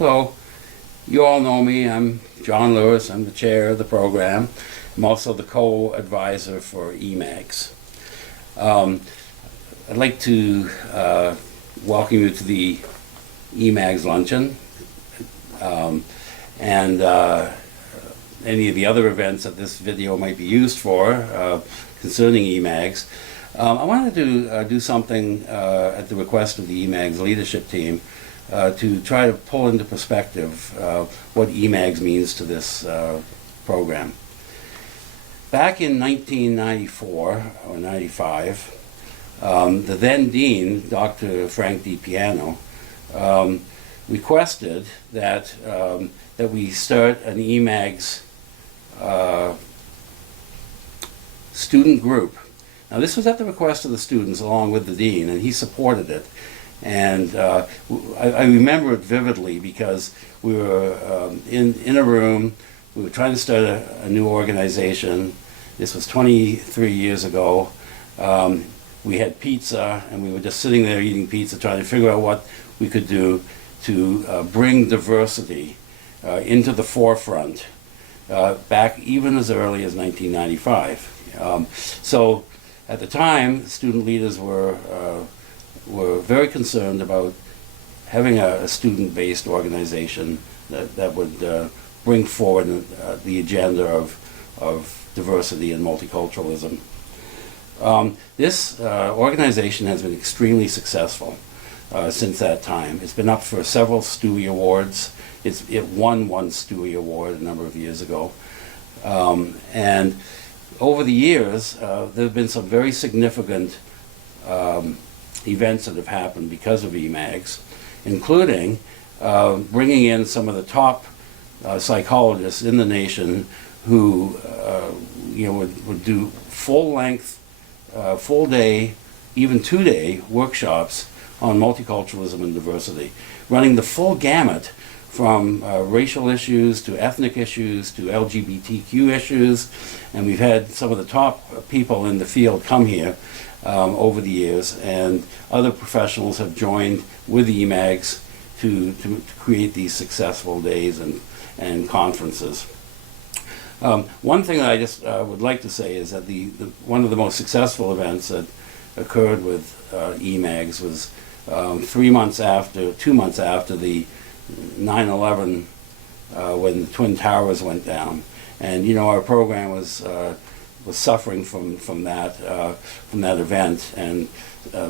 Hello, you all know me. I'm John Lewis. I'm the chair of the program. I'm also the co-advisor for EMAGS. I'd like to welcome you to the EMAGS luncheon and any of the other events that this video might be used for concerning EMAGS. I wanted to do something at the request of the EMAGS leadership team to try to pull into perspective what EMAGS means to this program. Back in 1994 or 95, the then dean, Dr. Frank DiPiano, requested that that we start an EMAGS student group. Now, this was at the request of the students along with the dean, and he supported it. And I remember it vividly because we were in a room, we were trying to start a new organization. This was 23 years ago. We had pizza, and we were just sitting there eating pizza, trying to figure out what we could do to bring diversity into the forefront back even as early as 1995. So at the time, student leaders were very concerned about having a student-based organization that would bring forward the agenda of diversity and multiculturalism. This organization has been extremely successful since that time. It's been up for several Stewie Awards. It won one Stewie Award a number of years ago. And over the years, there have been some very significant events that have happened because of EMAGS, including bringing in some of the top psychologists in the nation who would do full-length, full-day, even two-day workshops on multiculturalism and diversity, running the full gamut from racial issues to ethnic issues to LGBTQ issues. And we've had some of the top people in the field come here over the years, and other professionals have joined with EMAGS to create these successful days and conferences. One thing that I just would like to say is that one of the most successful events that occurred with EMAGS was 2 months after the 9/11 when the Twin Towers went down. And our program was suffering from that event, and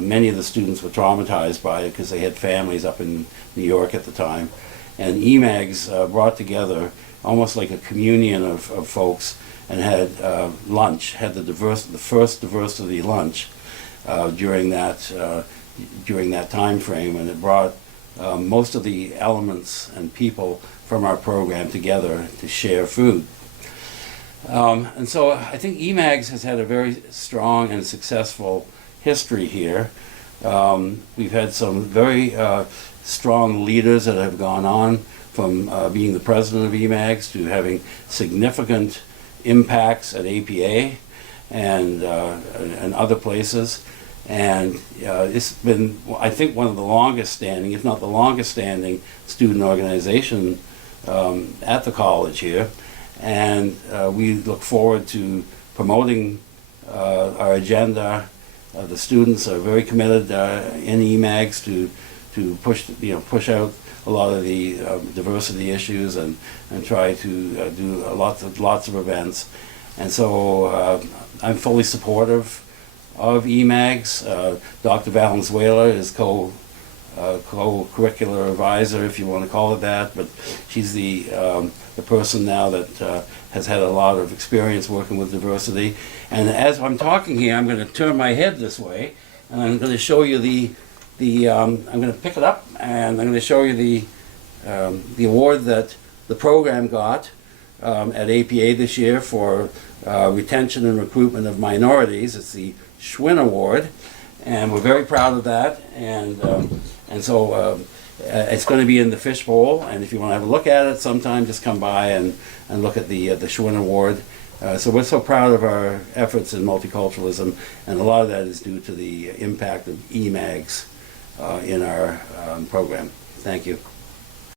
many of the students were traumatized by it because they had families up in New York at the time. And EMAGS brought together almost like a communion of folks and had lunch, had the first diversity lunch during that time frame, and it brought most of the elements and people from our program together to share food. And so I think EMAGS has had a very strong and successful history here. We've had some very strong leaders that have gone on from being the president of EMAGS to having significant impacts at APA and other places. And it's been, I think, one of the longest standing, if not the longest standing, student organization at the college here. And we look forward to promoting our agenda. The students are very committed in EMAGS to push out a lot of the diversity issues and try to do lots of events. And so I'm fully supportive of EMAGS. Dr. Valenzuela is co-curricular advisor, if you want to call it that, but she's the person now that has had a lot of experience working with diversity. And as I'm talking here, I'm going to turn my head this way, and I'm going to show you I'm going to pick it up, and I'm going to show you the award that the program got at APA this year for retention and recruitment of minorities. It's the Schwinn Award, and we're very proud of that. And so it's going to be in the fishbowl, and if you want to have a look at it sometime, just come by and look at the Schwinn Award. So we're so proud of our efforts in multiculturalism, and a lot of that is due to the impact of EMAGS in our program. Thank you.